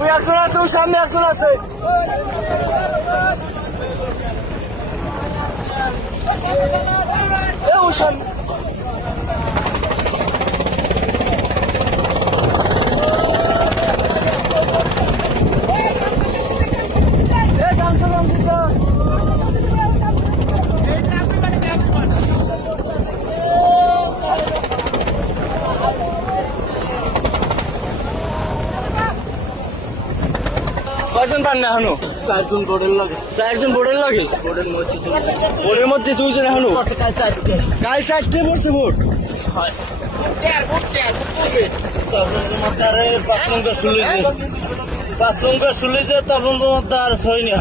ওই একজন আছে, ওই সামনে একজন আছে। ওই সামনে কয়জন পান না এখনো? চারজন বোর্ডের লাগে। চারজন বোর্ডের লাগে? বোর্ডের মধ্যে দুইজন এখনো? কাল 4টে পড়ছে ভোট। পাঁচ নম্বর শুলিছে তখন মধ্যে আর ছয় না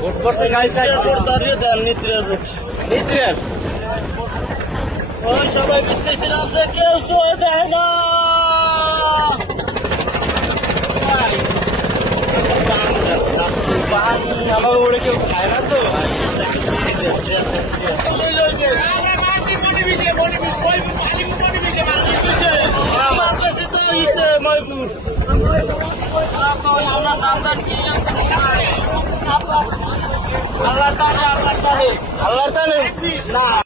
ভোট পড়ছে কাল 4টে। দাঁড়িয়ে দেন নিদ্রের ভোট। নিত্রের ওই সবাই বিশ্বেছিলাম যে কেউ ছয় দেয় না। আমার ওরে কেউ খায় না তো। আল্লাহ আল্লাহ তাআলা না